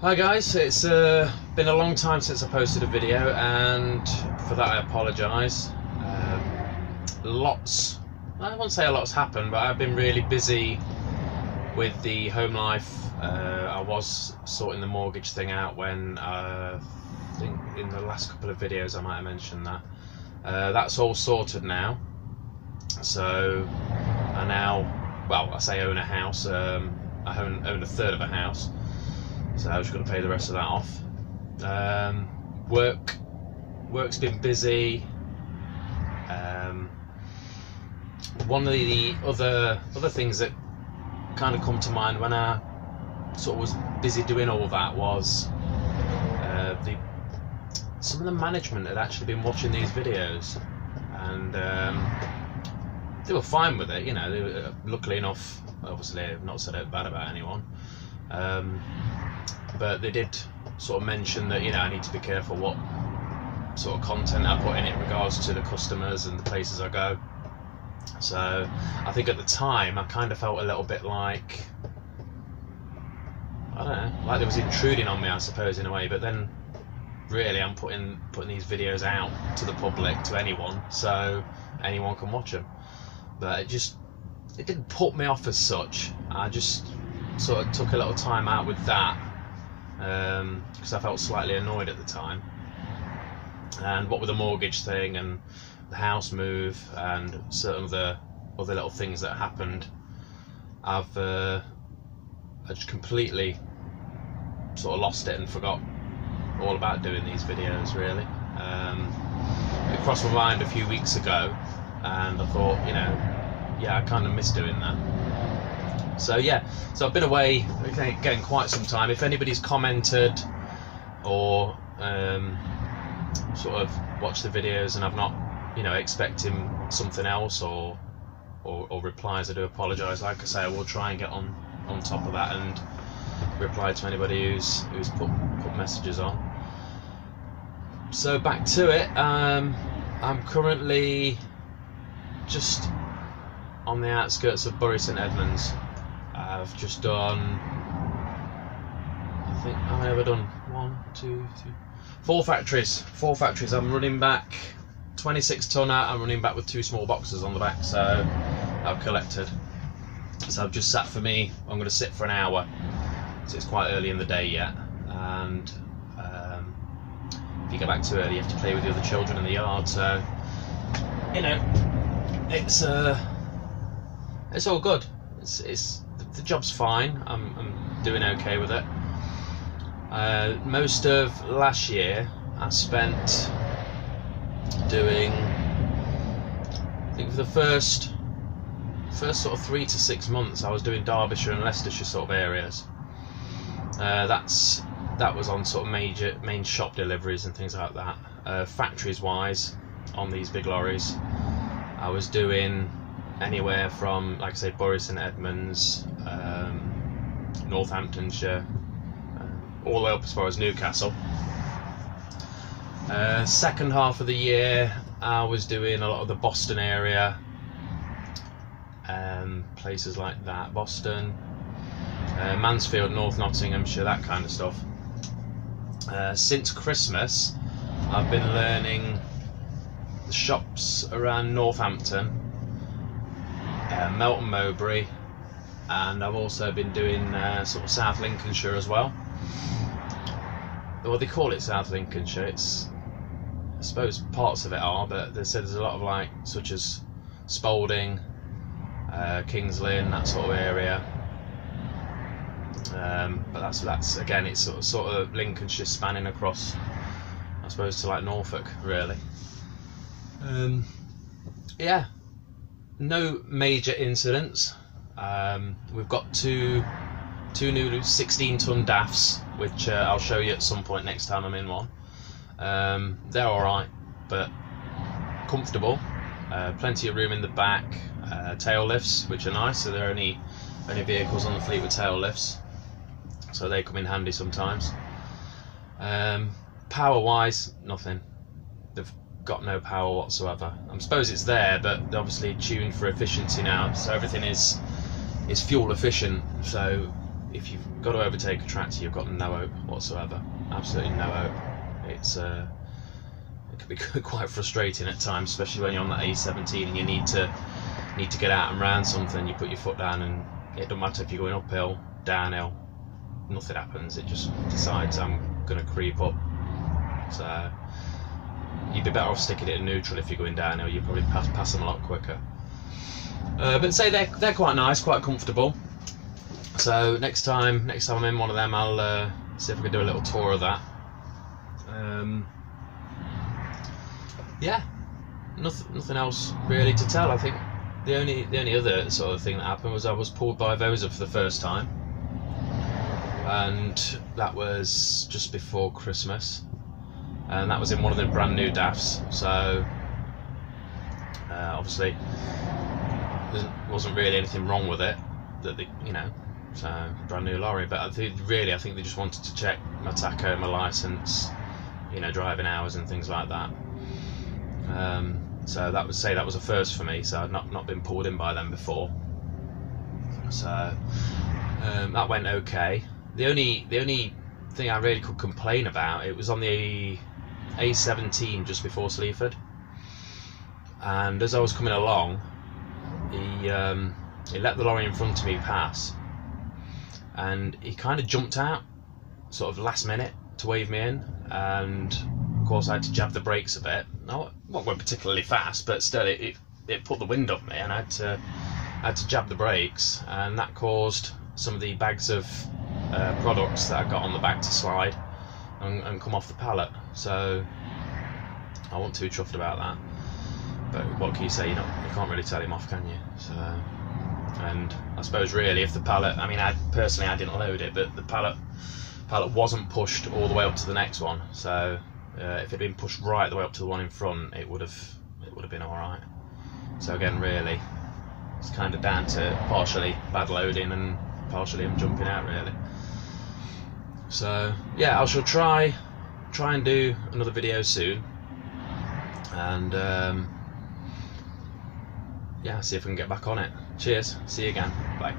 Hi guys, it's been a long time since I posted a video, and for that I apologise. I won't say a lot's happened, but I've been really busy with the home life. I was sorting the mortgage thing out when I think in the last couple of videos I might have mentioned that. That's all sorted now, so I now, well, I say own a house. I own a third of a house. So I've just got to pay the rest of that off. Work's been busy. One of the other things that kind of come to mind when I sort of was busy doing all that was some of the management had actually been watching these videos, and they were fine with it. You know, they were, luckily enough, obviously I've not said it bad about anyone. But they did sort of mention that, you know, I need to be careful what sort of content I put in it in regards to the customers and the places I go. So I think at the time I kind of felt a little bit like, I don't know, like they was intruding on me, I suppose, in a way. But then really I'm putting these videos out to the public, to anyone, so anyone can watch them. But it didn't put me off as such. I just sort of took a little time out with that, because I felt slightly annoyed at the time. And what with the mortgage thing and the house move and certain of the other little things that happened, I just completely sort of lost it and forgot all about doing these videos, really. It crossed my mind a few weeks ago, and I thought, you know, yeah, I kind of miss doing that. So yeah, so I've been away getting quite some time. If anybody's commented or sort of watched the videos and I've not, you know, expecting something else or replies, I do apologise. Like I say, I will try and get on top of that and reply to anybody who's put messages on. So back to it. I'm currently just on the outskirts of Bury St Edmunds. I've just done, I think, how many have I done? 1, 2, 3, 4 factories. 4 factories. I'm running back 26 tonner. I'm running back with 2 small boxes on the back, so I've collected. So I've just sat for me. I'm going to sit for an hour. So it's quite early in the day yet, and if you go back too early, you have to play with the other children in the yard. So, you know, it's all good. The job's fine. I'm doing okay with it. Most of last year I spent doing, I think for the first sort of 3 to 6 months I was doing Derbyshire and Leicestershire sort of areas. That was on sort of main shop deliveries and things like that. Factories wise, on these big lorries, I was doing anywhere from, like I say, Bury St Edmunds, Northamptonshire, all the way up as far as Newcastle. Second half of the year I was doing a lot of the Boston area, places like that, Boston, Mansfield, North Nottinghamshire, that kind of stuff. Since Christmas I've been learning the shops around Northampton, Melton Mowbray, and I've also been doing sort of South Lincolnshire as well. Well, they call it South Lincolnshire. It's, I suppose parts of it are, but they said there's a lot of, like, such as Spalding, Kings Lynn, that sort of area. But that's again, it's sort of Lincolnshire spanning across, I suppose, to like Norfolk, really. Yeah, no major incidents. We've got two new 16-ton DAFs, which I'll show you at some point next time I'm in one. They're alright, but comfortable. Plenty of room in the back. Tail lifts, which are nice, so there are only vehicles on the fleet with tail lifts, so they come in handy sometimes. Power wise, nothing. They've got no power whatsoever. I suppose it's there, but they're obviously tuned for efficiency now, so everything is fuel efficient, so if you've got to overtake a tractor, you've got no hope whatsoever. Absolutely no hope. It's it can be quite frustrating at times, especially when you're on that A17 and you need to get out and round something. You put your foot down, and it doesn't matter if you're going uphill, downhill, nothing happens. It just decides I'm going to creep up. So you'd be better off sticking it in neutral. If you're going downhill, you probably pass them a lot quicker. But say they're quite nice, quite comfortable. So next time I'm in one of them, I'll see if I can do a little tour of that. Yeah, nothing else really to tell. I think the only other sort of thing that happened was I was pulled by Vosa for the first time, and that was just before Christmas, and that was in one of the brand new DAFs. So obviously there wasn't really anything wrong with it, that so brand new lorry. But I think they just wanted to check my tacho, my license, driving hours and things like that. So that was a first for me. So I'd not been pulled in by them before. So that went okay. The only thing I really could complain about, it was on the A17 just before Sleaford, and as I was coming along, he let the lorry in front of me pass, and he kind of jumped out sort of last minute to wave me in, and of course I had to jab the brakes a bit. Not went particularly fast, but still it put the wind off me, and I had to jab the brakes, and that caused some of the bags of products that I got on the back to slide and come off the pallet. So I wasn't too chuffed about that, but what can you say? You can't really tell him off, can you? So, and I suppose really, if the pallet, I mean, I didn't load it, but the pallet wasn't pushed all the way up to the next one. So if it had been pushed right the way up to the one in front, it would have been all right. So again, really, it's kind of down to partially bad loading and partially I'm jumping out, really. So yeah, I shall try and do another video soon, and yeah, see if we can get back on it. Cheers, see you again, bye.